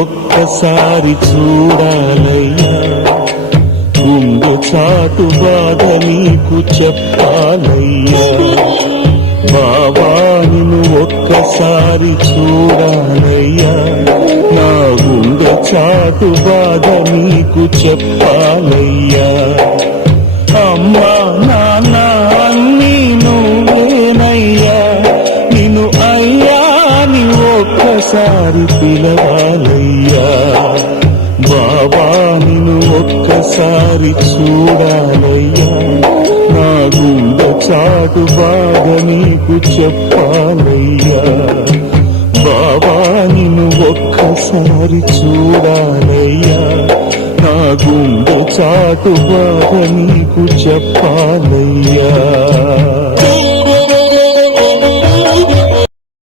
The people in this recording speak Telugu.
ఒక్కసారి చూడాలయ్యా, గుండె చాటు బాధ నీకు చెప్పాలయ్యా. బాబా నిన్ను ఒక్కసారి చూడాలయ్యా, నా గుండె చాటు బాధ నీకు చెప్పాలయ్యా. అమ్మా నాన్న అన్నీ నువ్వేనయ్యా, నిన్ను అయ్యా నీ ఒక్కసారి పిలవాలయ్యా. బాబా నిన్ను ఒక్కసారి చూడాలయ్యా, నా గుండె చాటు బాధ నీకు చెప్పాలయ్యా. బాబా నిన్ను ఒక్కసారి చూడాలయ్యా, నా గుండె చాటు బాధ నీకు చెప్పాలయ్యా.